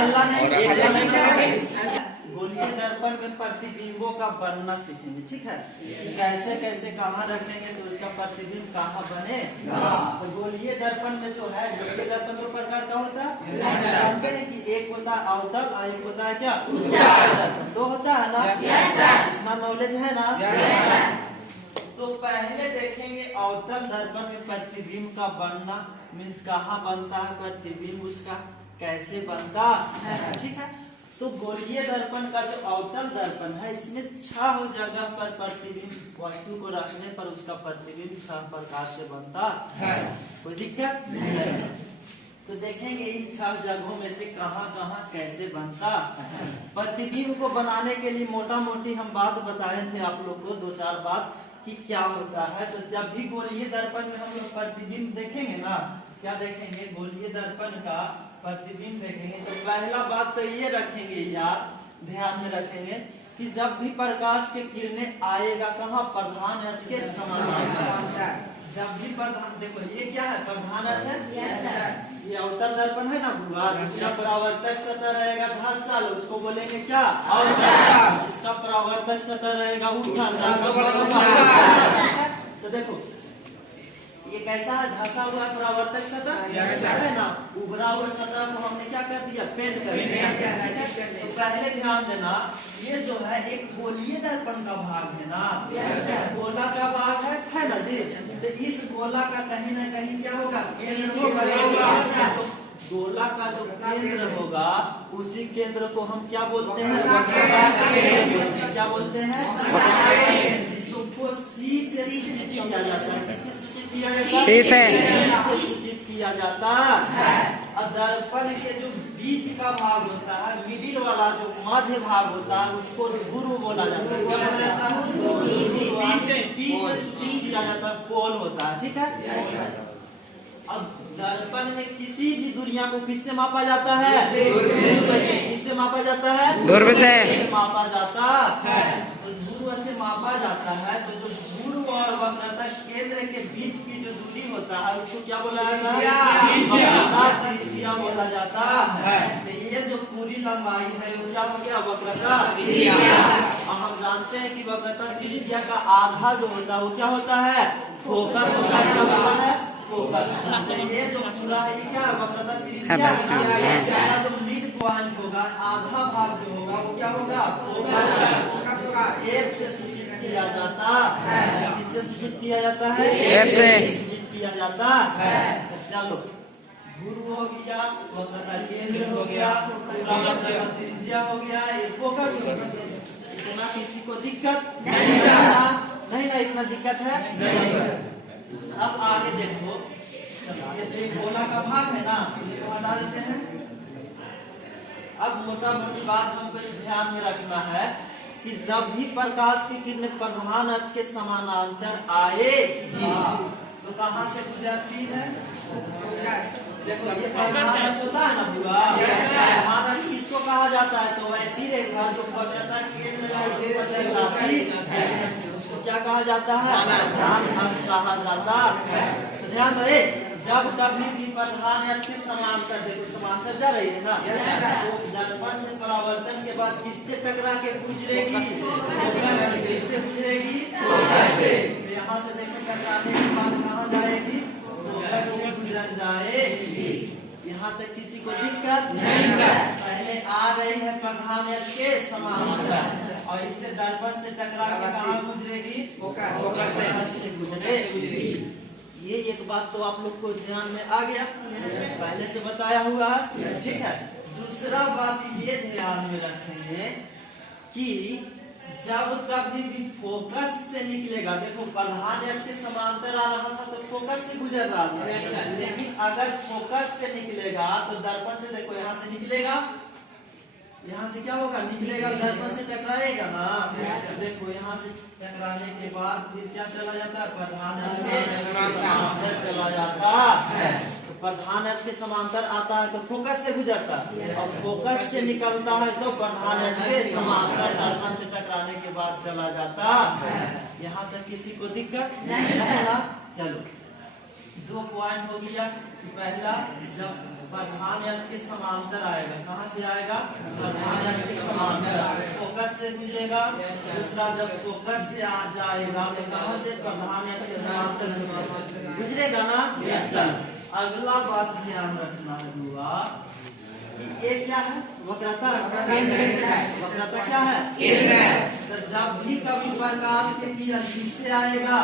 हल्ला नहीं। गोलीय दर्पण में प्रतिबिंबों का बनना सीखेंगे, ठीक है। कैसे कैसे कहाँ रखेंगे तो उसका प्रतिबिंब कहाँ बने। तो गोलीय दर्पण में जो है, गोलीय दर्पण दो प्रकार का होता है, जानते हैं कि एक होता है अवतल और एक होता है क्या, दर्पण। दो होता है ना, इतना नॉलेज है ना। तो पहले देखेंगे अवतल दर्पण में प्रतिबिंब का बनना, मीन्स कहाँ बनता है प्रतिबिंब, उसका कैसे बनता है, ठीक है। तो गोलीय दर्पण का जो अवतल दर्पण है, इसमें 6 जगह पर प्रतिबिंब वस्तु को रखने पर उसका प्रतिबिंब 6 प्रकार से बनता है, कोई दिक्कत नहीं। तो देखेंगे इन 6 जगहों में से कहाँ कहाँ कैसे बनता। प्रतिबिंब को बनाने के लिए मोटा मोटी हम बात बताए थे आप लोग को, 2-4 बात कि क्या होता है। तो जब भी गोलीय दर्पण में हम लोग प्रतिबिंब देखेंगे ना, क्या देखेंगे, गोलीय दर्पण का प्रतिबिंब देखेंगे तो पहला बात तो ये रखेंगे यार, ध्यान में रखेंगे कि जब भी प्रकाश के किरणें आएगा कहाँ, प्रधान अक्ष के समानांतर। जब भी प्रधान, देखो ये क्या है, प्रधान अक्ष है, ये अवतल दर्पण है ना बुआ, जिसका परावर्तक सतह रहेगा धरातल, उसको बोलेंगे क्या, अवतल। जिसका परावर्तक सतह रहेगा उत्तल। तो देखो ये कैसा है, धंसा हुआ परावर्तक सतह है ना, उभरा हुआ सतह को हमने क्या कर दिया, पेंट कर दिया। तो पहले ध्यान देना, ये जो है एक गोलीय दर्पण का भाग है ना, गोला का भाग है ना जी। तो इस गोला का कहीं ना कहीं क्या होगा, केंद्र होगा। गोला का जो केंद्र होगा, उसी केंद्र को हम क्या बोलते हैं, क्या बोलते हैं, जिसको सी से सूचित किया जाता है। किससे सूचित किया जाता है, सी से सूचित किया जाता है। और दर्पण के जो बीच का भाग होता है, मिडिल वाला जो मध्य भाग होता है, उसको ध्रुव बोला जाता है। पी से सूचित किया जाता है, पोल होता है, ठीक है। अब दर्पण में किसी भी दुनिया को किससे मापा जाता है, किससे मापा जाता है, ध्रुव से मापा जाता है। तो ध्रुव से मापा जाता है, तो जो ध्रुव और वक्रता केंद्र के बीच की जो दूरी होता है उसको क्या बोला जाता है, वक्रता त्रिज्या बोला जाता है। तो ये जो पूरी लंबाई है वो क्या हो गया, वक्रता त्रिज्या। और हम जानते हैं कि वक्रता त्रिज्या का आधा जो होता है वो क्या होता है, फोकस होता है। क्या होता है, फोकस। ये जो पूरा है ये क्या है, वक्रता त्रिज्या है। इसका जो मिड पॉइंट होगा, आधा भाग जो होगा वो क्या होगा, फोकस। एक से सूचित किया जाता है, किससे सूचित किया जाता है, एक से सूचित किया जाता है। चलो, ध्रुव हो गया, वक्रता केंद्र हो गया, पूरा वक्रता त्रिज्या हो गया, ये फोकस हो गया। इतना किसी को दिक्कत नहीं ना, इतना दिक्कत है। अब आगे देखो, ये तो एक गोला का भाग है ना, इसको हटा देते हैं। अब मोटा मोटी बात हमको ध्यान में रखना है कि जब भी प्रकाश की किरणें प्रधान अक्ष के समानांतर आएगी तो कहाँ से गुजरती है, देखो ये प्रधान अक्ष होता है ना बुआ, प्रधान अक्ष किसको कहा जाता है, तो ऐसी रेखा जो वक्रता केंद्र से ऊपर जाती है उसको क्या कहा जाता है, प्रधान अक्ष कहा जाता है। तो ध्यान रहे, जब कभी भी प्रधान अक्ष के समांतर, देखो समांतर जा रही है ना, तो दर्पण से परावर्तन के बाद किससे टकरा के गुजरेगी, किससे गुजरेगी, तो यहाँ से देखो टकराने के बाद कहाँ जाएगी, फोकस से गुजर जाएगी। यहाँ तक किसी को दिक्कत नहीं। पहले आ रही है प्रधान अक्ष के समांतर और इससे दर्पण से टकरा के कहाँ गुजरेगी, फोकस से गुजरेगी। ये एक बात तो आप लोग को ध्यान में आ गया, पहले से बताया हुआ है, ठीक है। दूसरा बात ये ध्यान में रखेंगे कि जब कभी भी फोकस से निकलेगा, देखो प्रधान अक्ष के समांतर आ रहा था तो फोकस से गुजर रहा था, लेकिन अगर फोकस से निकलेगा तो दर्पण से, देखो यहाँ से निकलेगा, यहाँ से क्या होगा, निकलेगा, दर्पण से टकराएगा ना, देखो यहाँ से टकराने के बाद फिर क्या चला जाता है, प्रधान अक्ष के समांतर चला जाता है। तो प्रधान अक्ष के समांतर आता है तो फोकस से गुजरता है, और फोकस से निकलता है तो प्रधान अक्ष के समांतर दर्पण से टकराने के बाद चला जाता है। यहाँ तक किसी को दिक्कत नहीं ना। चलो, 2 पॉइंट हो गया। पहला, जब प्रधान अक्ष के समांतर आएगा। कहाँ से आएगा? प्रधान अक्ष के समांतर, फोकस से गुजरेगा। दूसरा जब फोकस से आ जाएगा तो कहाँ से? प्रधान अक्ष के समांतर गुजरेगा ना। अगला बात ध्यान रखना हुआ, ये क्या है? वक्रता केंद्र। वक्रता क्या है? केंद्र। तो जब भी कभी प्रकाश के किरण किससे आएगा?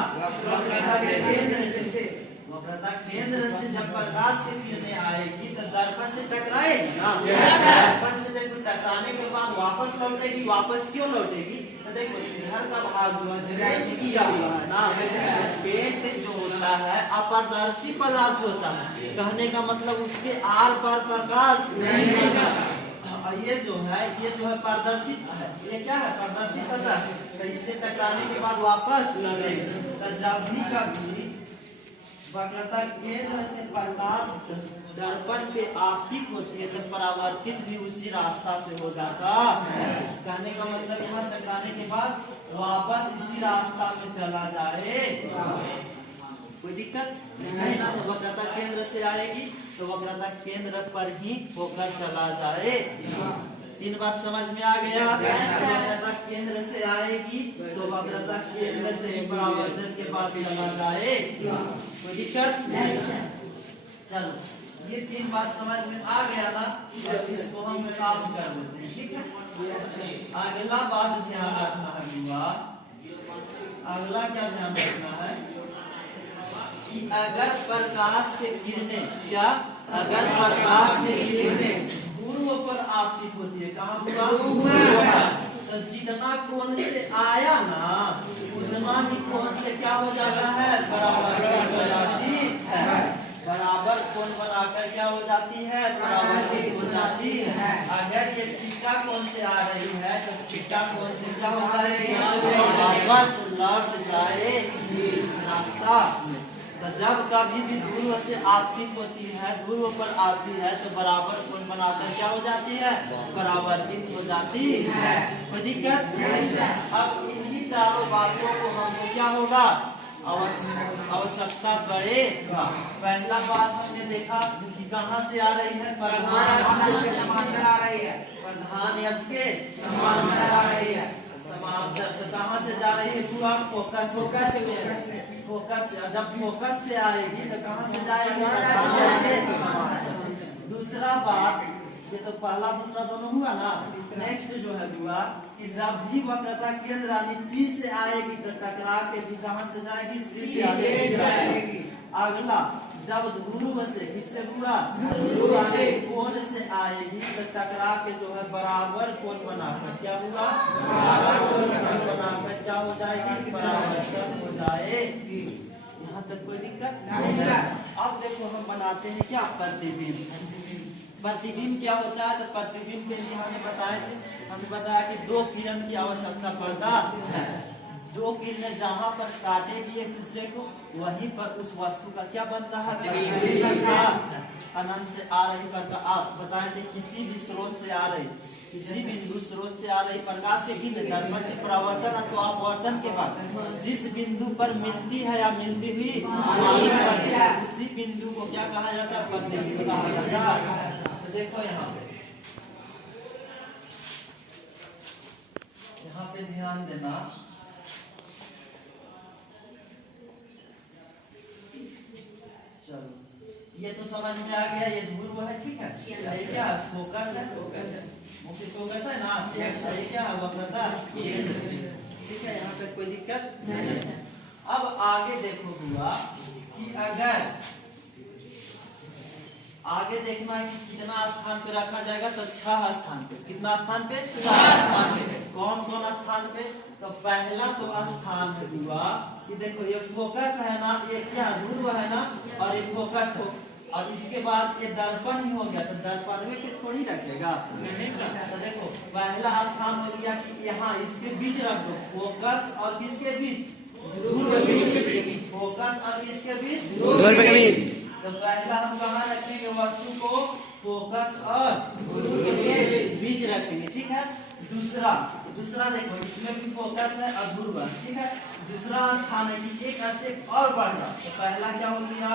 वक्रता के केंद्र से। वक्रता केंद्र से जब प्रकाश की किरणें आएगी तो दर्पण से टकराएगी ना। दर्पण से देखो टकराने के बाद वापस लौटेगी। वापस क्यों लौटेगी? तो देखो इधर का भाग जो है किया हुआ है ना। पेंट जो होता है अपारदर्शी पदार्थ होता है, कहने का मतलब उसके आर पर प्रकाश नहीं होगा। ये जो है पारदर्शी है। ये क्या है? पारदर्शी सतह। तो इससे टकराने के बाद वापस लौटेगी। तो जब भी कभी वक्रता केंद्र से प्रकाश दर्पण पे आपतित होती है तो परावर्तित भी उसी रास्ता से हो जाता है। कहने का मतलब यहाँ टकराने के बाद वापस इसी रास्ता में चला जाए, कोई दिक्कत नहीं ना। वक्रता केंद्र से आएगी तो वक्रता केंद्र पर ही होकर चला जाए। तीन बात समझ में आ गया? वक्रता केंद्र से आएगी तो वक्रता केंद्र से परावर्तन के बाद चला जाए, कोई दिक्कत नहीं। चलो ये तीन बात समझ में आ गया ना। इसको हम साफ कर देते हैं, ठीक है। अगला बात ध्यान रखना है हुआ, अगला क्या ध्यान रखना है कि अगर प्रकाश के किरणें क्या? अगर प्रकाश के किरणें पूर्व पर आपतित होती है, कहाँ हुआ? तो जितना कोण से आया ना उतना ही कोण से क्या हो जाता है? परावर्तित हो जाती है। बराबर कोण बनाकर क्या हो जाती है? परावर्तित हो जाती है। अगर ये थीटा कोण से आ रही है तो थीटा कोण से क्या हो जाएगी? वापस लौट जाएगी इस रास्ता। तो जब कभी भी ध्रुव से आपतित होती है, ध्रुव पर आती है तो बराबर कोण बनाकर क्या हो जाती है? परावर्तित हो जाती है, कोई दिक्कत? अब इन्हीं चारों बातों को हमको क्या होगा? आवश्यकता पड़ेगा। पहला बात हमने देखा कि कहाँ से आ रही है? प्रधान अक्ष के समांतर आ रही है। प्रधान अक्ष के समांतर आ रही है। समांतर तो कहाँ से जा रही है? पूरा फोकस फोकस जब फोकस से आएगी तो कहाँ से जाएगी? प्रधान अक्ष के समांतर। दूसरा बात, ये तो पहला दूसरा दोनों हुआ ना। नेक्स्ट जो है हुआ कि जब भी वक्रता केंद्र यानी सी से आएगी तो टकरा के भी कहाँ से जाएगी? सी से आएगी। अगला जब ध्रुव से किससे हुआ? कोण से आएगी तो टकरा के जो है बराबर कोण बनाकर क्या हुआ? बराबर कोण बनाकर क्या हो जाएगी? परावर्तन हो जाएगी। यहाँ तक कोई दिक्कत नहीं। अब देखो हम बनाते हैं क्या? प्रतिबिंब। प्रतिबिंब क्या होता है? तो प्रतिबिंब के लिए हमने बताया कि दो किरण की आवश्यकता पड़ता है। दो किरणें जहाँ पर काटेगी एक दूसरे को वहीं पर उस वस्तु का क्या बनता है? प्रतिबिंब। अनंत से आ रही प्रकाश, आप बताए थे किसी भी स्रोत से आ रही, किसी बिंदु स्रोत से आ रही प्रकाश से दर्पण से परावर्तन अथवा अपवर्तन के बाद जिस बिंदु पर मिलती है या मिलती हुई उसी बिंदु को क्या कहा जाता है? प्रतिबिंब कहा जाता है। तो देखो यहाँ पे ध्यान देना। चलो ये तो समझ में आ गया, ये ध्रुव है, ठीक है। ये क्या फोकस है? मुख्य फोकस है ना। ये क्या है? वक्रता केंद्र, ठीक है। यहाँ पे कोई दिक्कत नहीं। अब आगे देखो हुआ कि अगर आगे देखना है कि कितना स्थान पे रखा जाएगा तो 6 स्थान पे। कितना स्थान पे? 6 स्थान पे। कौन कौन स्थान पे? तो पहला तो स्थान हुआ कि देखो ये फोकस है ना, ये क्या ध्रुव है ना और ये फोकस है। और इसके बाद ये दर्पण ही हो गया तो दर्पण में थोड़ी रखेगा। तो देखो पहला स्थान हो गया कि यहाँ इसके बीच रख दो, फोकस और किसके बीच? ध्रुव के बीच। फोकस और किसके बीच? ध्रुव के बीच। तो पहला हम कहाँ रखेंगे वस्तु को? फोकस और ध्रुव के बीच रखेंगे, ठीक है। दूसरा देखो इसमें भी फोकस है और ध्रुव है, ठीक है। दूसरा स्थान है कि एक स्टेप और बढ़ रहा। तो पहला क्या हो गया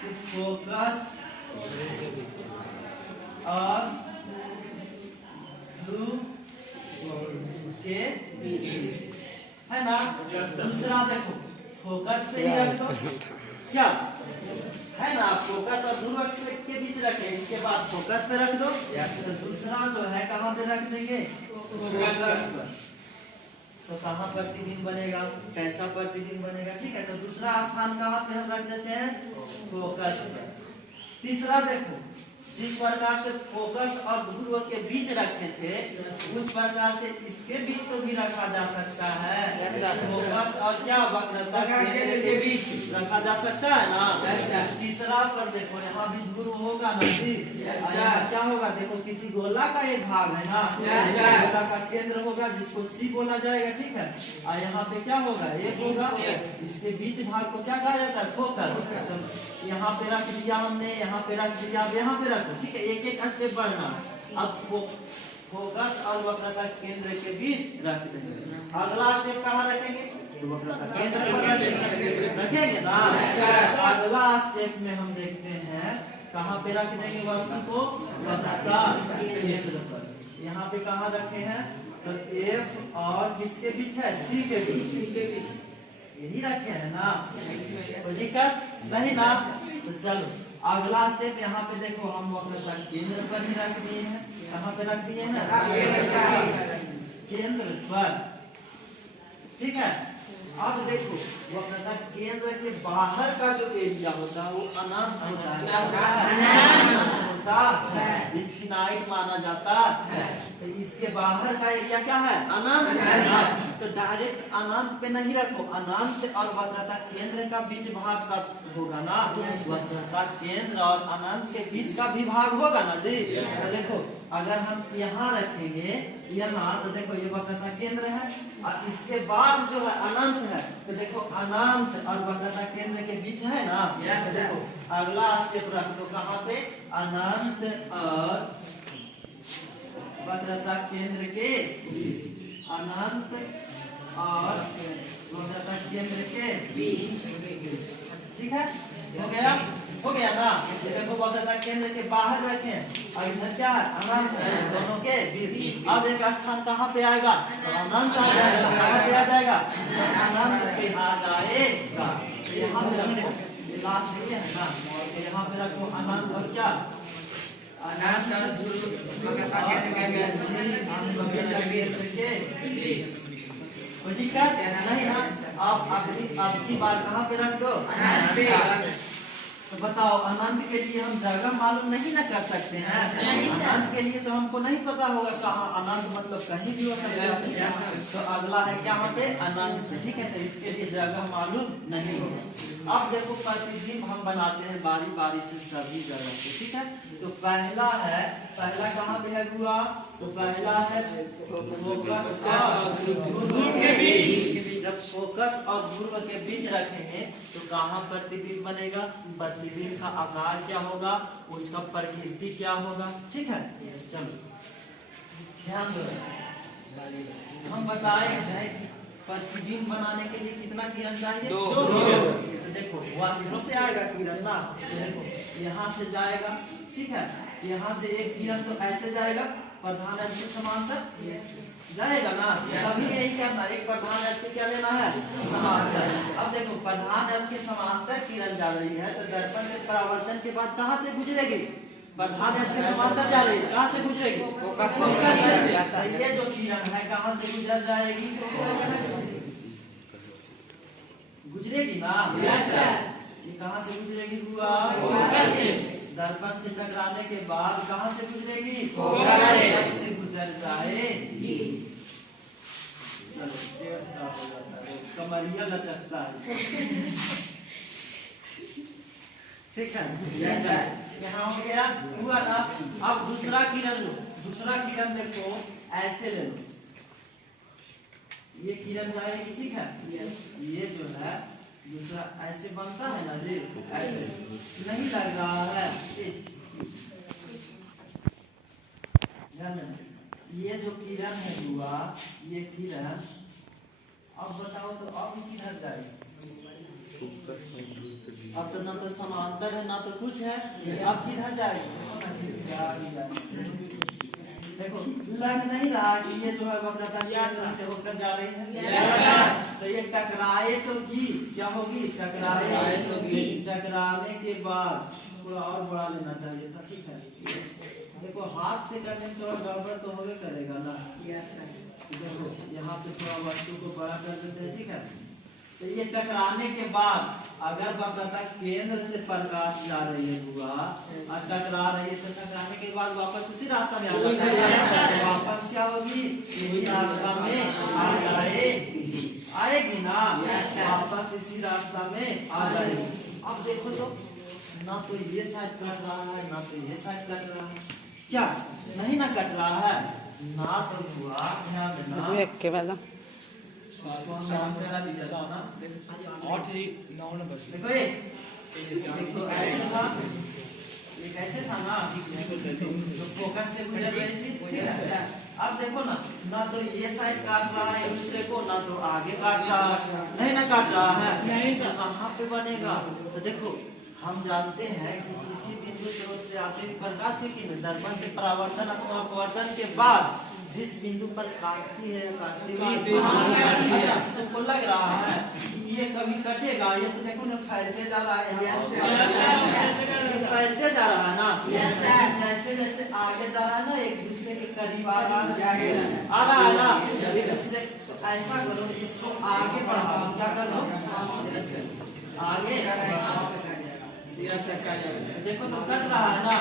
कि फोकस और ध्रुव के है ना। दूसरा देखो फोकस पे ही रख दो, क्या है ना, फोकस और ध्रुव के बीच रखे, इसके बाद फोकस पे रख दो। तो दूसरा जो है कहाँ पे रख देंगे, फोकस पर। तो कहाँ प्रतिबिंब बनेगा, कैसा प्रतिबिंब बनेगा, ठीक है। तो दूसरा स्थान कहाँ पे हम रख देते हैं, फोकस पर। तीसरा देखो जिस प्रकार से फोकस और ध्रुव के बीच रखे थे उस प्रकार से इसके बीच तो भी रखा जा सकता है। फोकस और क्या वक्रता केंद्र के बीच रखा जा सकता है ना। तीसरा पर देखो यहाँ भी ध्रुव होगा ना जी, क्या होगा देखो किसी गोला का एक भाग है ना, गोला का केंद्र होगा जिसको सी बोला जाएगा, ठीक है। और यहाँ पे क्या होगा, एक होगा, इसके बीच भाग को क्या कहा जाता है, फोकस। यहाँ पे रख दिया हमने, यहाँ पे रख दिया, अब यहाँ पे रखो, ठीक है। एक एक स्टेप बढ़ना। अब फोकस और वक्रता केंद्र के बीच रख देंगे। अगला स्टेप कहाँ रखेंगे, वक्रता केंद्र पर रखेंगे ना। अगला स्टेप में हम देखते हैं कहाँ पे रख देंगे वस्तु को, वक्रता केंद्र पर। यहाँ पे कहाँ रखे हैं, तो एफ और किसके बीच है, सी के बीच, यही रखे हैं ना, कोई दिक्कत नहीं ना। तो चलो अगला स्टेप यहाँ पे देखो हम वक्रता केंद्र पर ही रख दिए हैं। कहाँ पे रख दिए हैं, केंद्र पर, ठीक है। अब देखो वक्रता केंद्र के बाहर का जो एरिया होता है वो अनंत होता है, क्या होता है, इनफिनाइट माना जाता है। तो इसके बाहर का एरिया क्या है, अनंत है। तो डायरेक्ट अनंत पे नहीं रखो, अनंत और वक्रता केंद्र का बीच भाग का होगा ना, वक्रता केंद्र और अनंत के बीच का भी भाग होगा ना जी। तो देखो अगर हम यहाँ रखेंगे यहाँ, तो देखो ये वक्रता केंद्र है और इसके बाद जो है अनंत है। तो देखो अनंत और वक्रता केंद्र के बीच है ना। तो देखो अगला स्टेप रख दो कहाँ पे, अनंत और वक्रता केंद्र के बीच, अनंत और वक्रता केंद्र के बीच, ठीक है। हो गया ना। देखो वक्रता केंद्र के बाहर रखें और इधर क्या है, अनंत, दोनों के बीच। अब एक स्थान कहाँ पे आएगा, तो अनंत आ जाएगा। कहाँ पे आ जाएगा, अनंत पे आ जाएगा। यहाँ पे रखो, ये लास्ट ये है ना, यहाँ पे रखो अनंत और क्या, अनंत और वक्रता केंद्र के बीच। कोई दिक्कत नहीं ना। आप अगली बार कहाँ पे रख दो, तो बताओ अनंत के लिए हम जगह मालूम नहीं ना कर सकते हैं। अनंत के लिए तो हमको नहीं पता होगा कहाँ, अनंत मतलब कहीं भी हो सकता है। तो अगला है क्या यहाँ पे, अनंत, ठीक है। तो इसके लिए जगह मालूम नहीं होगा। अब देखो प्रतिबिंब हम बनाते हैं बारी बारी से सभी जगह पे, ठीक है। तो पहला कहाँ पे है हुआ, तो पहला है फोकस और ध्रुव के बीच। जब फोकस और ध्रुव के बीच रखेंगे तो कहाँ प्रतिबिंब बनेगा, प्रतिबिंब का आकार क्या होगा, उसका प्रकृति क्या होगा, ठीक है। चलो ध्यान दो, हम बताए हैं प्रतिबिंब बनाने के लिए कितना किरण चाहिए, दो। तो देखो वास्तव से आएगा किरण ना, देखो यहाँ से जाएगा, ठीक है। यहाँ से एक किरण तो ऐसे जाएगा, प्रधान अक्ष के समांतर जाएगा ना। सभी यही करना, एक प्रधान अक्ष क्या लेना है, समांतर। अब देखो प्रधान अक्ष के समांतर किरण जा रही है, तो दर्पण से परावर्तन के बाद कहाँ से गुजरेगी, प्रधान अक्ष के समांतर जा रही है, कहाँ से गुजरेगी, फोकस से। ये जो किरण है कहाँ से गुजर जाएगी, गुजरेगी ना, ये कहाँ से गुजरेगी हुआ, दर्पण से टकराने के बाद कहाँ से गुजरेगी, फोकस से गुजर जाएगी। चलो कमरिया लचकता है, ठीक है। यहाँ हो गया हुआ ना। अब दूसरा किरण लो, दूसरा किरण देखो ऐसे ले लो, ये किरण जाएगी, ठीक है। ये जो है दूसरा ऐसे बनता है ना जी, ऐसे नहीं लग रहा है, ये जो किरण है हुआ, ये किरण अब बताओ तो अब किधर जाएगी, अब तो ना तो समांतर है ना तो कुछ है, अब किधर जाएगा? देखो लग नहीं रहा कि ये जो है वक्रता केंद्र से होकर जा रही है, तो ये टकराए तो की क्या होगी? टकराए। टकराने के बाद थोड़ा और बढ़ा लेना चाहिए था, ठीक है। देखो हाथ से करने में थोड़ा गड़बड़ तो होगा करेगा ना। देखो यहाँ पे थोड़ा वस्तु को बड़ा कर देते हैं, ठीक है। तो ये टकराने के बाद अगर वक्रता केंद्र से प्रकाश जा रही है हुआ और टकरा रही है, तो टकराने के बाद वापस उसी रास्ता में आ जाती है, वापस क्या होगी? यही रास्ता में आ आएगी ना, वापस इसी रास्ता में आ जाएगी। अब देखो तो ना तो ये साइड कट रहा है ना तो ये साइड कट रहा है, क्या नहीं ना कट रहा है ना, तो हुआ ध्यान देना। देखो ऐसे था, एक ऐसे था ना, तो फोकस से गुजर रही थी। अब देखो ना तो ये साइड काट रहा है दूसरे को, ना तो आगे काट रहा है, नहीं ना काट रहा है, तो कहाँ पे बनेगा? तो देखो हम जानते हैं कि किसी बिंदु स्रोत से आते हुए प्रकाश की किरण दर्पण से परावर्तन अथवा अपवर्तन के बाद जिस बिंदु पर काटती है काटती हुई, अच्छा तुमको लग रहा है कि ये कभी कटेगा? ये तो देखो ना फैलते जा रहा है, फैलते जा रहा है ना, जैसे जैसे आगे जा रहा है ना, एक दूसरे के करीब आ रहा है ना, एक दूसरे। तो ऐसा करो, इसको आगे बढ़ाओ, क्या करो? आगे देखो तो कट रहा है ना,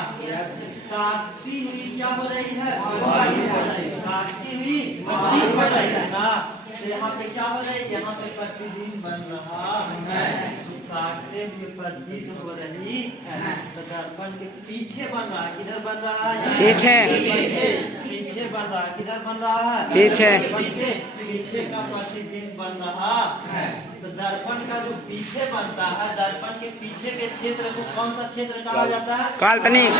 काटती हुई क्या हो रही है? काटती हुई बड़ी हो रही है ना, तो यहाँ पे क्या हो रही है? यहाँ पे प्रतिबिंब बन रहा है, काटते हुए प्रतिबिंब हो रही है, तो दर्पण के पीछे बन रहा है। किधर बन रहा है? पीछे बन रहा है। किधर बन रहा है? पीछे का प्रतिबिंब बन रहा है। तो दर्पण का जो पीछे बनता है, दर्पण के पीछे के क्षेत्र को कौन सा क्षेत्र कहा जाता है? काल्पनिक।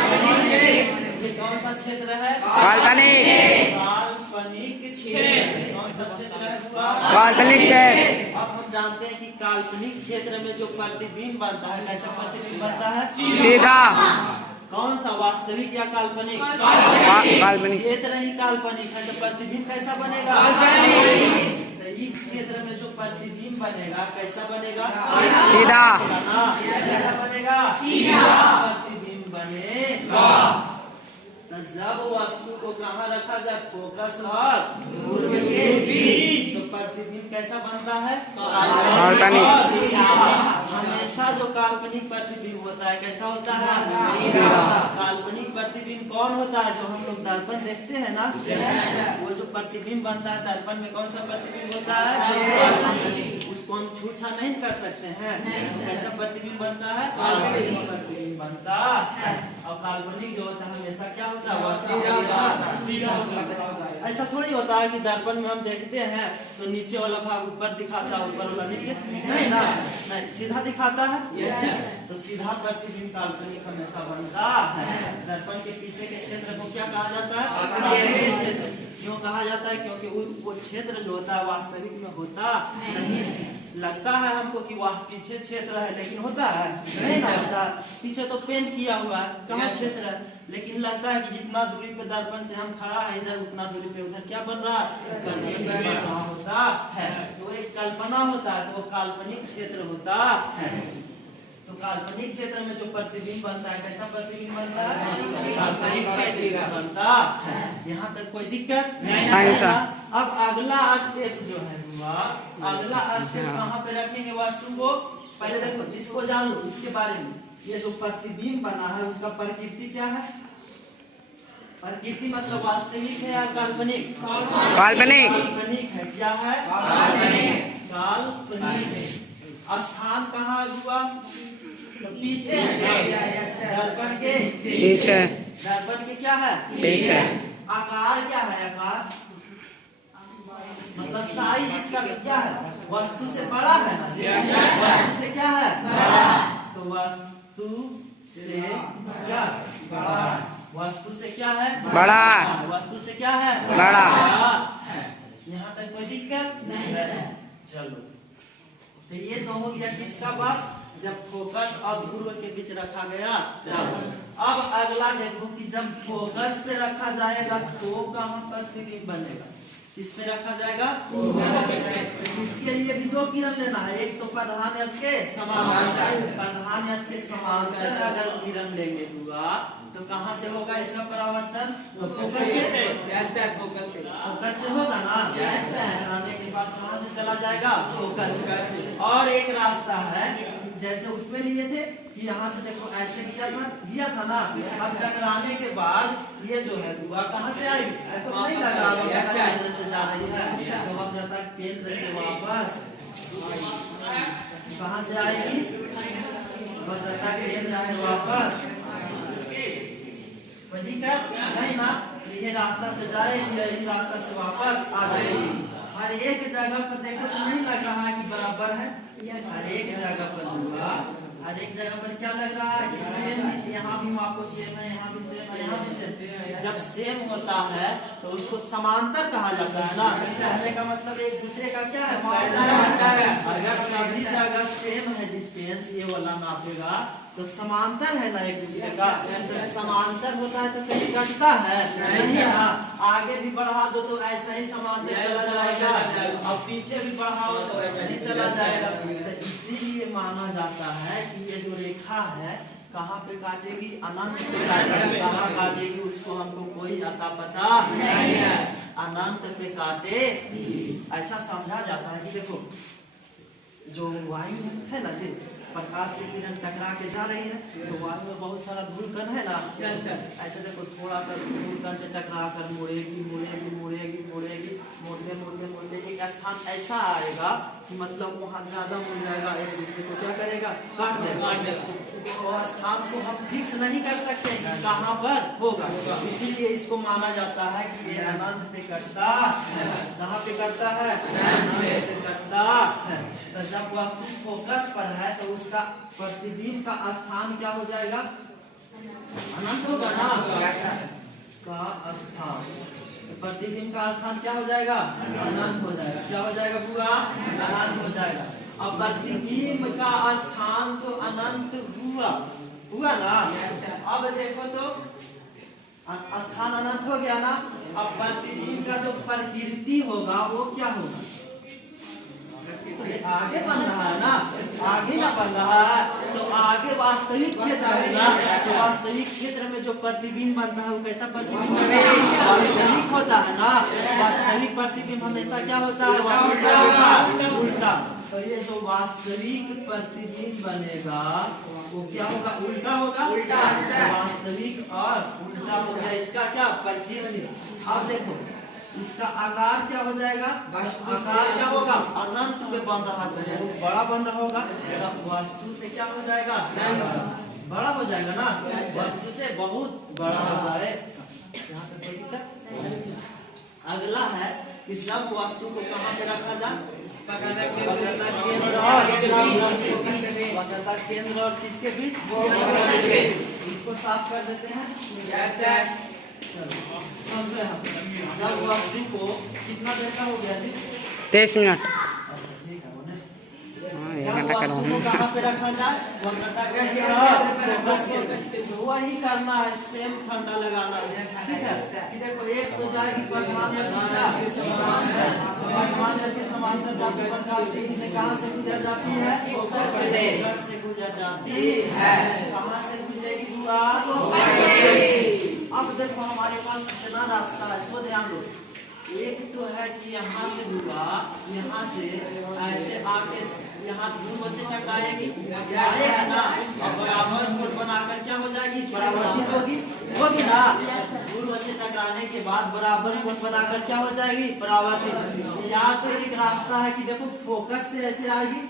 ये कौन सा क्षेत्र है? काल्पनिक। काल्पनिक क्षेत्र। कौन सा क्षेत्र है? काल्पनिक क्षेत्र। अब हम जानते हैं कि काल्पनिक क्षेत्र में जो प्रतिबिंब बनता है, कैसा प्रतिबिंब बनता है? सीधा। कौन सा, वास्तविक या काल्पनिक? काल्पनिक। क्षेत्र ही काल्पनिक है, तो प्रतिबिंब कैसा बनेगा? तो इस क्षेत्र में जो प्रतिबिंब बनेगा कैसा बनेगा? सीधा। कैसा बनेगा? सीधा प्रतिबिंब बनेगा। तो जब वस्तु को कहाँ रखा जाए? फोकस और ध्रुव के बीच, तो प्रतिबिंब कैसा बनता है? काल्पनिक। हमेशा जो काल्पनिक प्रतिबिंब होता है कैसा होता है? काल्पनिक प्रतिबिंब कौन होता है? जो हम लोग दर्पण देखते हैं ना, वो जो प्रतिबिंब बनता है दर्पण में, कौन सा प्रतिबिंब होता है? उसको हम छूछा नहीं कर सकते हैं, कैसा प्रतिबिंब बनता है? काल्पनिक प्रतिबिंब बनता है। और काल्पनिक जो होता है हमेशा क्या होता है? ऐसा थोड़ी होता है कि दर्पण में हम देखते हैं तो नीचे वाला भाग ऊपर दिखाता है, ऊपर वाला नीचे, नहीं ना, नहीं सीधा दिखाता है। तो सीधा प्रतिबिंब काल्पनिक हमेशा बनता है। दर्पण के पीछे के क्षेत्र को क्या कहा जाता है? काल्पनिक क्षेत्र। क्यों कहा जाता है? क्योंकि वो क्षेत्र जो होता है वास्तविक में होता नहीं। लगता है हमको कि वह पीछे क्षेत्र है, लेकिन होता है नहीं ना होता। पीछे तो पेंट किया हुआ है, कहाँ क्षेत्र है? लेकिन लगता है कि जितना दूरी पे दर्पण से हम खड़ा है इधर, उतना दूरी पे उधर क्या बन रहा है? प्रतिबिंब होता है। तो एक कल्पना होता है, तो वो काल्पनिक क्षेत्र होता है। तो काल्पनिक क्षेत्र में जो प्रतिबिंब बनता है कैसा प्रतिबिंब बनता है? काल्पनिक प्रतिबिंब बनता है। यहाँ तक कोई दिक्कत नहीं है। अब अगला स्टेप जो है हुआ, अगला स्टेप कहाँ पे रखेंगे वस्तु को? पहले देखो इसको जान लो, इसके बारे में। ये जो प्रतिबिंब बना है उसका प्रकृति क्या है? प्रकृति मतलब वास्तविक है या काल्पनिक? काल्पनिक। काल्पनिक है। क्या है? काल्पनिक है। स्थान कहाँ हुआ? तो पीछे, दर्पण के पीछे। दर्पण के क्या है? पीछे। आकार क्या है? आकार मतलब साइज इसका क्या है? वस्तु से बड़ा है। वस्तु से क्या है? बड़ा। तो वस्तु से क्या? बड़ा। वस्तु से क्या है? बड़ा। वस्तु से क्या है? बड़ा। यहाँ तक कोई दिक्कत नहीं। चलो, तो ये तो हो गया किसका बात? जब फोकस और ध्रुव के बीच रखा गया अब अगला देखो कि जब फोकस पे रखा जाएगा तो कहाँ प्रतिबिंब बनेगा, किस पे रखा जाएगा, इसके लिए भी दो किरण लेना है, एक तो प्रधान अक्ष के समांतर, प्रधान अक्ष के समांतर अगर किरण लेंगे हुआ तो कहाँ से होगा इसका परावर्तन, तो फोकस से होगा ना, आने के बाद कहाँ से चला जाएगा, फोकस। और एक रास्ता है जैसे उसमें लिए थे कि यहाँ से देखो ऐसे किया था ना, अब टकराने के बाद ये जो है दुआ कहाँ से आएगी, तो नहीं लग रहा केंद्र से जा रही है, तो हम जाता है केंद्र से वापस कहाँ से आएगी, केंद्र से वापस नहीं ना, ये रास्ता से जाएगी, यही रास्ता से वापस आ जाएगी। हर एक जगह पर देखो तो नहीं लग रहा है कि बराबर है, हर एक जगह पर होगा, हर एक जगह पर क्या लग रहा है कि सेम, यहाँ भी आपको सेम है, यहाँ भी सेम है, यहाँ भी सेम। जब सेम होता है तो उसको समांतर कहा जाता है ना, कहने का मतलब एक दूसरे का क्या है, अगर सभी जगह सेम है डिस्टेंस ये वाला नापेगा तो समांतर है ना एक दूसरे का, तो समांतर होता है तो कहीं कटता है नहीं, हाँ आगे भी बढ़ा दो तो ऐसा ही समांतर चला जाएगा, और पीछे भी बढ़ाओ तो ऐसा ही चला जाएगा। तो इसीलिए माना जाता है कि ये जो रेखा है कहाँ पे काटेगी, अनंत पे काटेगी, कहाँ काटेगी उसको हमको कोई अता पता नहीं है, अनंत पे काटे ऐसा समझा जाता है। कि देखो जो वायु है ना जी, प्रकाश की किरण टकरा के जा रही है तो वायु में बहुत सारा धूलकण है ना, ऐसे देखो थोड़ा सा धूलकण से टकरा कर मुड़ेगी मुड़ेगी मुड़ेगी मुड़ेगी, मोड़ते मोड़ते मोड़ते एक स्थान ऐसा आएगा कि मतलब वहाँ ज्यादा मुड़ जाएगा, एक दूसरे को क्या करेगा, काट देगा। तो स्थान को हम फिक्स नहीं कर सकते कहाँ पर होगा, इसीलिए इसको माना जाता है कि ये अनंत पे कटता है। कहाँ पे कटता है, अनंत पे कटता है। तो जब वस्तु फोकस पर है तो उसका प्रतिबिंब का स्थान क्या हो जाएगा, अनंत होगा ना, का स्थान, प्रतिबिंब का स्थान क्या हो जाएगा, अनंत हो जाएगा। क्या हो जाएगा, पूरा अनंत हो जाएगा। अब प्रतिबिंब का स्थान तो अनंत हुआ ना। अब देखो तो स्थान अनंत हो गया ना, अब प्रतिबिंब का जो प्रकृति होगा वो क्या होगा, आगे बन रहा है ना, आगे ना बन रहा है तो आगे वास्तविक क्षेत्र है ना, तो वास्तविक क्षेत्र में जो प्रतिबिंब बनता है वो कैसा प्रतिबिंब वास्तविक होता है ना। वास्तविक प्रतिबिंब हमेशा क्या होता है, वास्तविक उल्टा। तो ये जो वास्तविक प्रतिबिंब बनेगा वो क्या होगा, उल्टा होगा, उल्टा वास्तविक और उल्टा हो गया इसका क्या, प्रतिबिंब। अब देखो इसका आकार क्या हो जाएगा, आकार क्या होगा, अनंत में बन रहा है तो बड़ा बन रहा होगा, तो वस्तु से क्या हो जाएगा, बड़ा हो जाएगा ना, वस्तु से बहुत बड़ा हो जाए। यहाँ पे कोई दिक्कत। अगला है कि जब वस्तु को कहाँ पे रखा जाए, केंद्र और किसके बीच, इसको साफ कर देते हैं। जब वस्तु को कितना देर का हो गया जी, 23 मिनट। अच्छा ठीक है, जब वस्तु को कहाँ पे रखा जाए, वक्रता केंद्र और वही करना है, सेम फंडा लगाना है। ठीक है कि देखो एक तो जाएगी प्रधान के समांतर जाती प्रकाश से कहाँ से गुजर जाती है, फोकस से गुजर जाती है। कहाँ से गुजरेगी, पूरा। अब देखो हमारे पास कितना रास्ता है, इसको ध्यान दो। एक तो है कि यहाँ से हुआ, यहाँ से ऐसे आके यहाँ ध्रुव से टकराएगी ना, और बराबर मोड़ बनाकर क्या हो जाएगी, परावर्तित होगी ना। ध्रुव से टकराने के बाद बराबर मोड़ बनाकर क्या हो जाएगी, परावर्तित। या तो एक रास्ता है कि देखो फोकस से ऐसे आएगी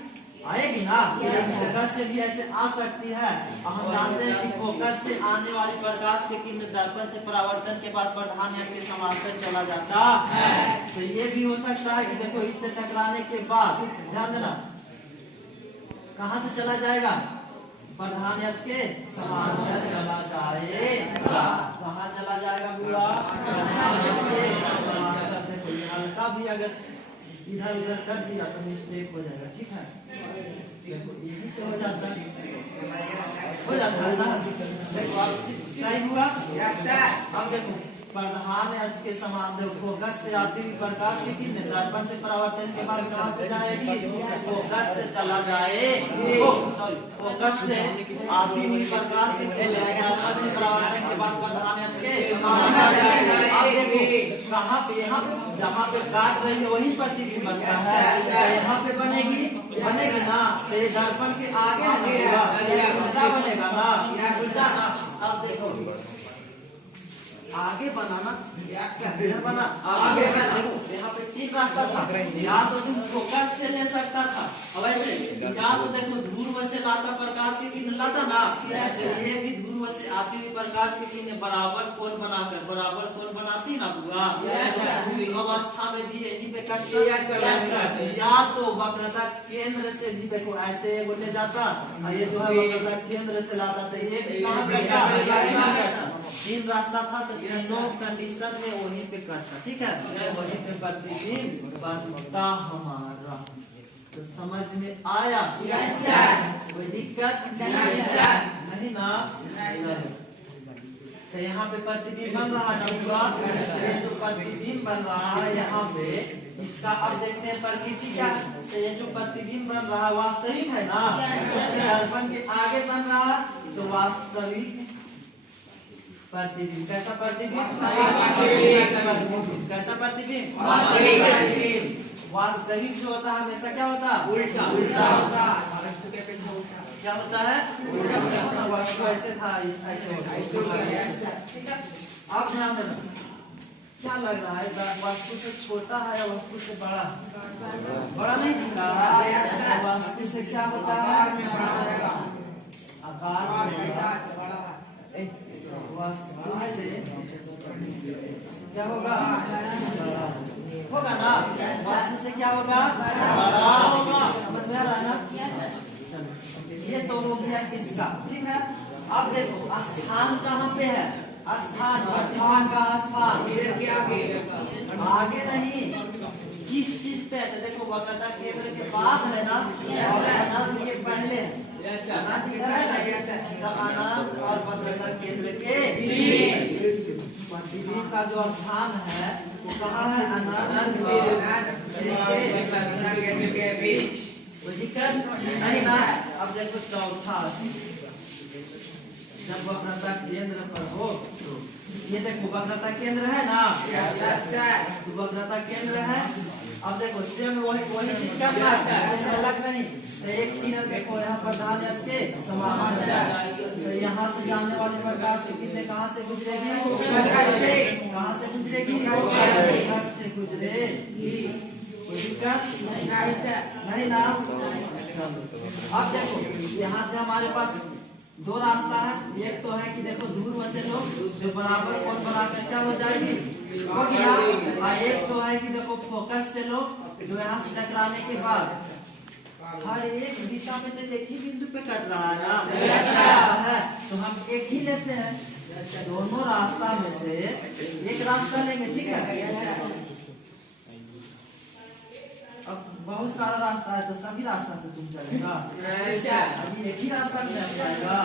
ना, फोकस से भी ऐसे आ सकती है। हम जानते हैं कि फोकस से आने वाली प्रकाश के किरण दर्पण से परावर्तन के बाद प्रधान अक्ष के समांतर चला जाता है। तो ये भी हो सकता है कि देखो इससे टकराने के बाद ध्यान देना कहाँ से चला जाएगा, प्रधान अक्ष के समांतर चला जाएगा। कहाँ चला जाएगा, पूरा प्रधान अक्ष के समांतर। देखो ये हल्का भी अगर इधर उधर कर दिया तो मिस्टेक हो जाएगा। ठीक है। यही से हो जाता है ना। देखो अब सही हुआ। अब देखो प्रधान अक्ष के समान फोकस से आती हुई प्रकाश की किरण दर्पण से परावर्तन के बाद कहां से जाएगी? फोकस से चला जाएगी। सॉरी, फोकस से आती हुई प्रकाश की किरण दर्पण से परावर्तन के बाद प्रधान अक्ष के समान जाएगी। अब देखो कहां पे, यहाँ जहां पे काट रही है वही प्रतिबिंब बनता है, यहाँ पे बनेगी ना। तो ये दर्पण के आगे है, उल्टा बनेगा ना, उल्टा ना। अब देखो आगे बनाना, इधर बना, आगे बना। यहाँ पे तीन रास्ता था, या तो तुम फोकस से ले सकता था, अब ऐसे या तो देखो ध्रुव से लाता प्रकाश की किरण लाता ना, ये भी ध्रुव से आती हुई प्रकाश की किरण बराबर कोण बनाकर बराबर कोण बनाती ना हुआ। उस अवस्था में भी यही पे कटती, या तो वक्रता केंद्र से भी देखो ऐसे बोले जाता, ये जो है वक्रता केंद्र से लाता था, ये भी कहाँ कटता? तीन रास्ता था, तो तीनों कंडीशन में वहीं पे करता, ठीक है, वहीं पे प्रतिबिंब बनता हमारा। तो समझ में आया? कोई दिक्कत नहीं ना? तो यहाँ पे प्रतिबिंब बन रहा है, ये जो प्रतिबिंब बन रहा है यहाँ पे, इसका अब देखते हैं प्रकृति क्या। तो ये जो प्रतिबिंब बन रहा है वास्तविक है ना, दर्पण के आगे बन रहा है, तो वास्तविक प्रतिबिंब। कैसा प्रतिबिंब? कैसा प्रतिबिंब? वास्तविक जो होता है हमेशा क्या होता है? उल्टा होता है। क्या होता है? उल्टा। वस्तु ऐसे था, ऐसे होता है। आप ध्यान देना, क्या लग रहा है वस्तु से छोटा है या वस्तु से बड़ा? बड़ा नहीं दिख रहा है। वस्तु से क्या होता है? आकार वस्तु से क्या होगा? होगा ना। वस्तु से क्या होगा? बड़ा होगा। समझ में आ रहा है ना? ये तो हो गया इसका, ठीक है। अब देखो स्थान कहाँ पे है? स्थान, प्रतिबिंब का स्थान आगे नहीं, किस चीज पे है? तो देखो वक्रता केंद्र के बाद है ना, और अनंत के पहले है। अनंत इधर है ना, अनंत और वक्रता केंद्र के बीच प्रतिबिंब का जो स्थान है वो कहाँ है? अनंत के बीच। कोई दिक्कत नहीं ना? अब देखो चौथा, जब वक्रता केंद्र पर हो तो ये देखो वक्रता केंद्र है ना, वक्रता केंद्र है। अब देखो सेम वही चीज करना है, इसमें अलग नहीं। तो एक किरण देखो यहाँ प्रधान अक्ष के समान है, तो यहाँ से जाने वाले प्रकाश की किरणें कहाँ से गुजरेगी? कहाँ से गुजरेगी? फोकस से गुजरेगी। कोई दिक्कत नहीं ना? अब देखो यहाँ से हमारे पास दो रास्ता है। एक तो है कि देखो दूर से लो, जो बराबर कोण बनाकर क्या हो जाएगी? होगी ना। और एक तो है कि देखो फोकस से लो, जो यहाँ से टकराने के बाद हर एक दिशा में तो एक ही बिंदु पे कट रहा है ना, है तो हम एक ही लेते हैं। दोनों रास्ता में से एक रास्ता लेंगे, ठीक है। अब बहुत सारा रास्ता है, तो सभी रास्ता से तुम चलेगा? अभी एक ही रास्ता जाएगा,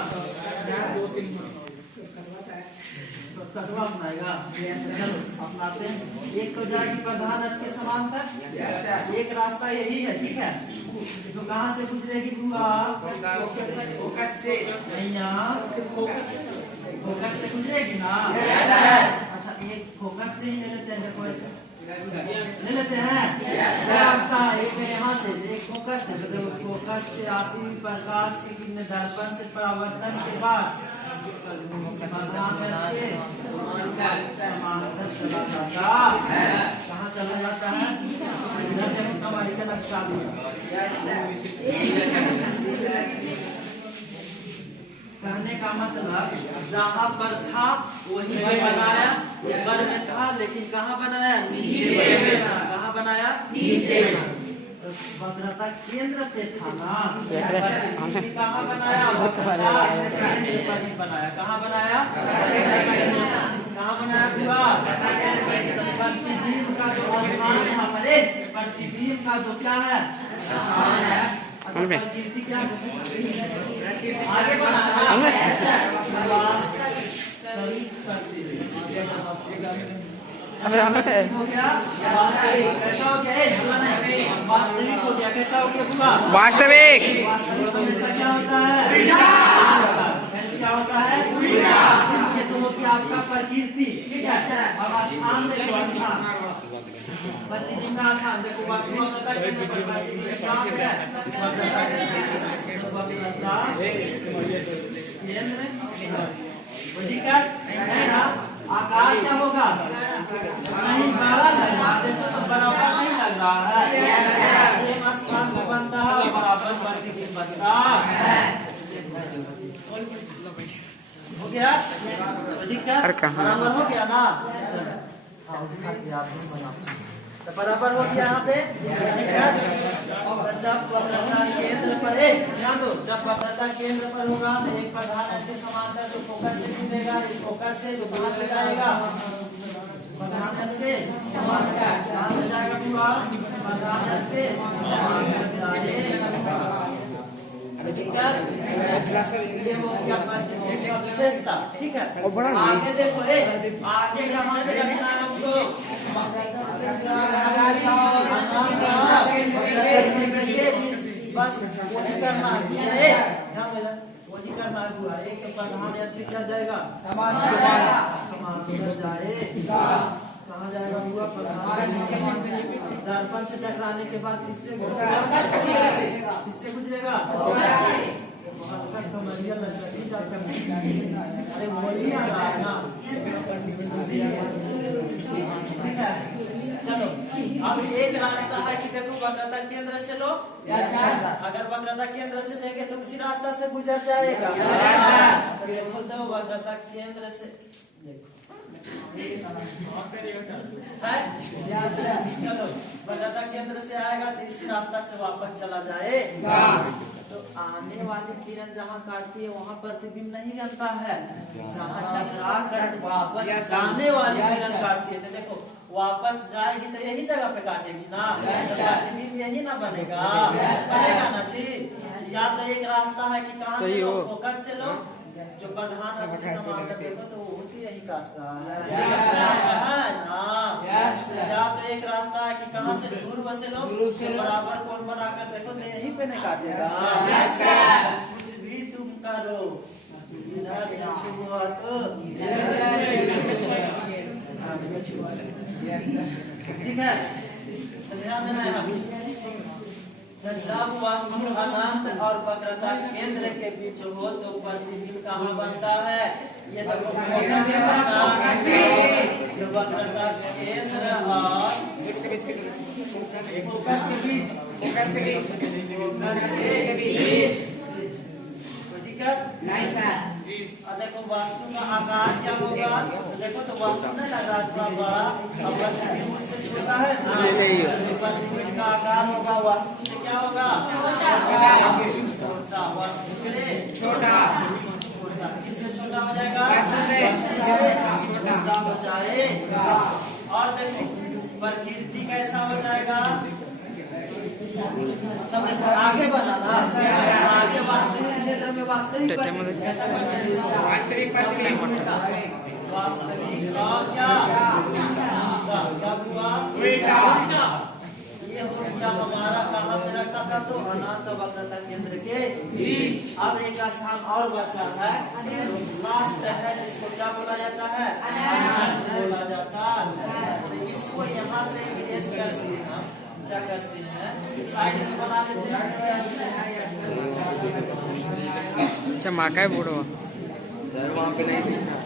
कटवा अपनाएगा। चलो अपनाते हैं। एक तो जाएगी प्रधान अक्ष के समांतर, एक रास्ता यही है, ठीक है। तो कहाँ से गुजरेगी हुआ? फोकस से। फोकस से गुजरेगी ना। अच्छा एक फोकस से ही ले लेते हैं, देखो ऐसे ले लेते हैं। रास्ता एक है यहाँ से, एक फोकस से। तो फोकस से आती हुई प्रकाश की किरणें दर्पण से परावर्तन के बाद कहाँ चला जाता है? कमाई का नक्शा भी कहने का मतलब जहाँ पर था वही पर बनाया, ऊपर में था लेकिन कहाँ बनाया? नीचे में। कहाँ बनाया? नीचे में। वक्रता केंद्र पे था ना, कहाँ बनाया? वक्रता केंद्र पर ही बनाया। कहाँ बनाया? कहाँ बनाया पूरा? प्रतिबिंब का जो स्थान है हमारे, प्रतिबिंब का जो क्या है? स्थान है, प्रकृति क्या आगे बढ़ाना हो गया वास्तविक। कैसा हो गया? वास्तविक हो गया। कैसा हो गया पूरा? वास्तविक। वास्तविक हमेशा क्या होता है? क्या होता है? ये तो हो गया आपका प्रकृति, ठीक है। अब स्थान देखो, स्थान प्रतिदिन का स्थान देखो। वास्तविकता केंद्र पर प्रतिदिन कहाँ पे है? केंद्र ठीक है ना। आकार क्या होगा? नहीं बड़ा लगा देखो तो बराबर नहीं लग रहा है। सेम स्थान में बनता है और बराबर प्रतिदिन बनता है। हो गया? बराबर हो गया ना। तो बराबर हो गया यहाँ पे। जब वक्रता केंद्र पर ध्यान दो, जब वक्रता केंद्र पर होगा तो एक प्रधान से समांतर जो फोकस से मिलेगा, इस फोकस से जो कहाँ से जाएगा? प्रधान से समांतर। कहाँ से जाएगा पूरा? प्रधान से समांतर। ये हो गया विशेषता, ठीक है। आगे देखो, आगे कहाँ पे रखना है हमको? बस वही करना है, वही करना है। एक प्रधान ऐसे क्या जाएगा? समांतर जाएगा। कहाँ जाएगा हुआ? दर्पण से टकराने के बाद किससे गुजरेगा? अरे वही आ रहा है ना। ठीक है, चलो अब एक रास्ता है कि देखो वक्रता केंद्र से लो। अगर वक्रता केंद्र से देंगे तो उसी रास्ता से गुजर जाएगा। तो वक्रता केंद्र से देखो है, चलो वक्रता केंद्र से आएगा तो इसी रास्ता से वापस चला जाएगा। तो आने वाली किरण जहाँ काटती है वहाँ प्रतिबिंब नहीं बनता है। जहाँ टकरा कर वापस जाने वाली किरण काटती है तो देखो वापस जाएगी तो यही जगह पे काटेगी ना, तो प्रतिबिंब यही ना बनेगा। बनेगा ना जी। या तो एक रास्ता है कि कहाँ से लो? फोकस से लो। जो प्रधान अक्ष के समांतर देखो तो वो यही काट रहा है ना। या तो एक रास्ता है कि कहाँ से ध्रुव से लो, बराबर कोण बनाकर देखो तो यही पे नहीं काटेगा। कुछ भी तुम करो इधर से छुआ तो ठीक है, ध्यान देना है। जब वस्तु अनंत और वक्रता केंद्र के बीच हो तो प्रतिबिंब कहाँ बनता है? ये तो वक्रता केंद्र और फोकस के बीच ठीक है। देखो वास्तु का आकार क्या होगा? देखो तो वास्तु नहीं लग रहा थोड़ा बड़ा, अब प्रतिबिंब उससे छोटा है ना। प्रतिबिंब का आकार होगा वास्तु से क्या होगा? छोटा। वास्तु से छोटा। किससे छोटा हो जाएगा? वास्तु से छोटा हो जाएगा। और देखो प्रकृति कैसा हो जाएगा? तब आगे बनाना, आगे वास्तविक क्षेत्र में वास्तविक वास्तविक ये हो गया हमारा। कहाँ पे रखा था? तो अनंत वक्रता केंद्र के बीच। अब एक स्थान और बचा है जो लास्ट है, जिसको क्या बोला जाता है? अनंत बोला जाता है। तो इसको यहाँ से इरेज करके हम क्या करते हैं? साइड में बना देते हैं। चमका है बूढ़ो सर, वहाँ पे नहीं दिखा।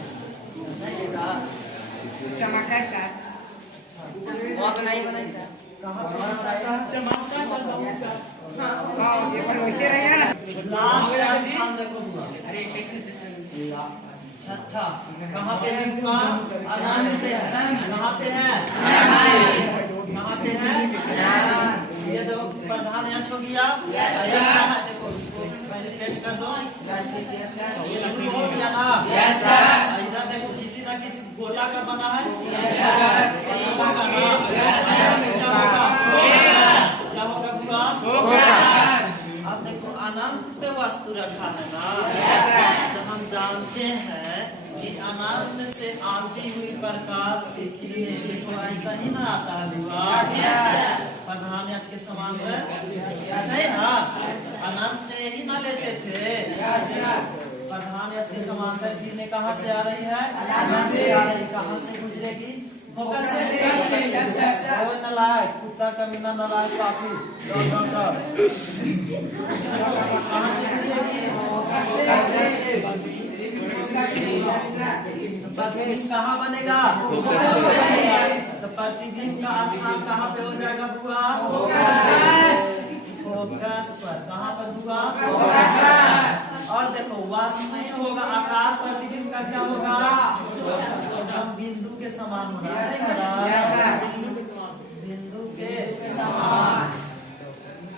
चमका है सर, वहाँ पे नहीं बनाई सर। चमका सर ये पर वैसे रहेगा ना। छठा कहाँ पे है? अनंत पे है। कहाँ पे है? कहाँ पे है? ये जो प्रधान यहाँ हो गया, देखो इसको पहले पेंट कर दो। ये हो गया ना। इधर देखो किसी ना किसी गोला का बना है। क्या होगा पूरा? अब से आती हुई प्रकाश की किरणें, देखो ऐसा ही ना आता है विवाह प्रधान याच के समान है, ऐसा ही ना अनंत से ही ना लेते थे। प्रधान याच के समांतर किरणें कहाँ से आ रही है? अनंत से आ रही। कहाँ से गुजरेगी? फोकस से। कोई नलायक कुत्ता कमीना नलायक पापी कहाँ से गुजरेगी? प्रतिबिंब कहाँ बनेगा? तो प्रतिबिंब का स्थान कहाँ पे हो जाएगा बुआ? फोकस पर। कहाँ पर हुआ? और देखो वास्तविक होगा आकार प्रतिबिंब का क्या होगा? हम बिंदु के समान होना है, बिंदु के समान।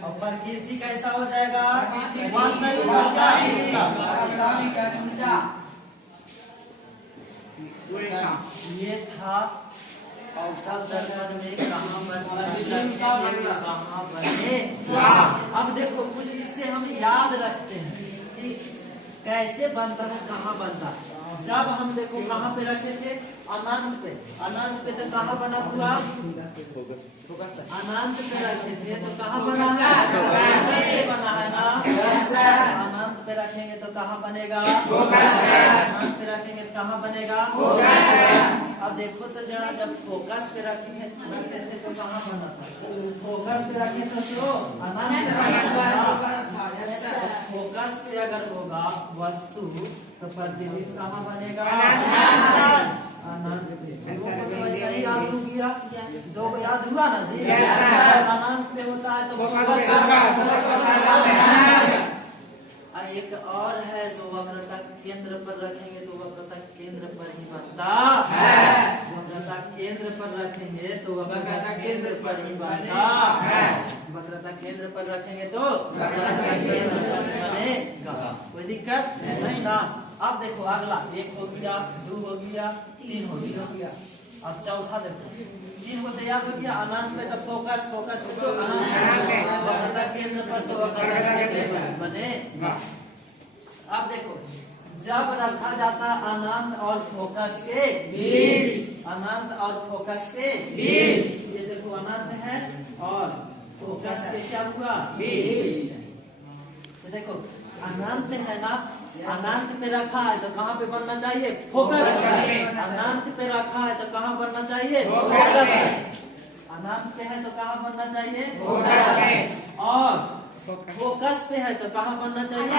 और प्रकृति कैसा हो जाएगा? वास्तविक होगा। ये था अवतल दर्पण में कहाँ बने। अब देखो कुछ इससे हम याद रखते हैं कि कैसे बनता है, कहाँ बनता है। जब हम देखो कहाँ पे रखे थे? अनंत पे। अनंत पे तो कहाँ बना हुआ? अनंत पे रखे थे तो कहाँ बना है? से बना है ना। अनंत पे रखेंगे तो कहाँ बनेगा? अनंत पे रखेंगे तो कहाँ बनेगा? अब देखो तो जरा जब फोकस पे रखते थे तो कहाँ बना था? फोकस पे रखे तो अनंत फोकस पे अगर होगा वस्तु तो प्रतिबिंब कहाँ बनेगा? अनंत पे। तो ऐसा ही याद हो गया, दो याद हुआ ना जी। अनंत पे होता है तो एक और है जो वक्रता केंद्र पर रखेंगे तो वक्रता केंद्र पर ही बनता है। वक्रता केंद्र पर रखेंगे तो वक्रता केंद्र पर ही बनता है। वक्रता केंद्र पर रखेंगे तो वक्रता केंद्र पर बनेगा। कोई दिक्कत नहीं ना। अब देखो अगला 1 हो गया, 2 हो गया, 3 हो गया। अब चौथा देखो 3 को तैयार हो गया। अनंत पे तो फोकस तो अनंत वक्रता केंद्र पर तो वक्रता केंद्र पर बनेगा। अब देखो जब रखा जाता अनंत और फोकस के बीच, अनंत और फोकस के बीच, ये देखो अनंत है और फोकस के क्या हुआ? बीच। तो देखो अनंत है ना, अनंत पे रखा है तो कहाँ पे बनना चाहिए? फोकस पे। अनंत पे रखा है तो कहाँ बनना चाहिए? फोकस पे। अनंत पे है तो कहाँ बनना चाहिए? फोकस पे। और फोकस पे है तो कहाँ बनना चाहिए?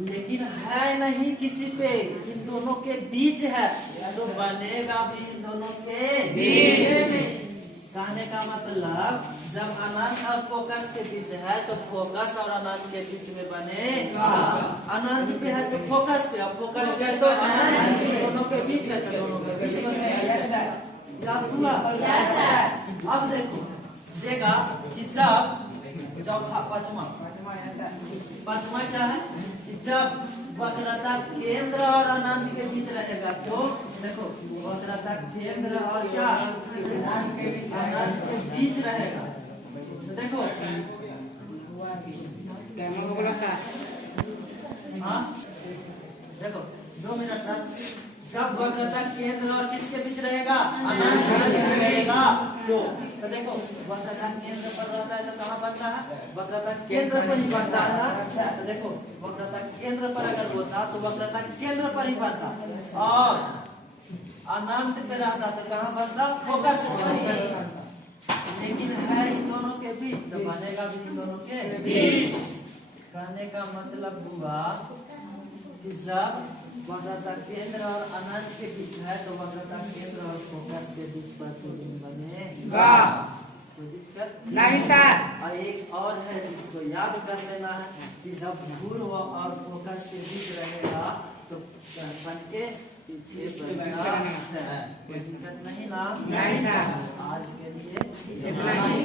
लेकिन है नहीं किसी पे, इन दोनों के बीच है तो बनेगा भी इन दोनों के बीच। कहने का मतलब जब अनंत और फोकस के बीच है तो फोकस और अनंत के बीच में बनेगा। अनंत पे है तो फोकस पे, अब फोकस पे है तो अनंत, दोनों के बीच है तो दोनों के बीच बनेगा। याद हुआ? अब देखो देगा कि जब चौथा पांचवा क्या है? जब वक्रता केंद्र और अनंत के बीच रहेगा तो देखो वक्रता केंद्र और क्या अनंत के बीच रहेगा तो देखो हाँ देखो 2 मिनट सर। जब वक्रता केंद्र और किसके बीच रहेगा? अनंत के बीच रहेगा तो देखो वक्रता केंद्र पर रहता है तो कहाँ बनता है? वक्रता केंद्र पर ही बनता है। तो देखो वक्रता केंद्र पर अगर होता तो वक्रता केंद्र पर ही बनता और अनंत पे रहता तो कहाँ बनता? फोकस पर। लेकिन है इन दोनों के बीच तो बनेगा भी इन दोनों के बीच। कहने का मतलब हुआ कि जब वक्रता केंद्र और अनंत के बीच है तो वक्रता केंद्र और फोकस के बीच प्रतिबिंब बनेगा। कोई दिक्कत नहीं सर। और एक और है जिसको याद कर लेना है कि जब ध्रुव और फोकस के बीच रहेगा तो दर्पण के पीछे बनता है। कोई दिक्कत नहीं ना। नहीं सर। आज के लिए इतना ही।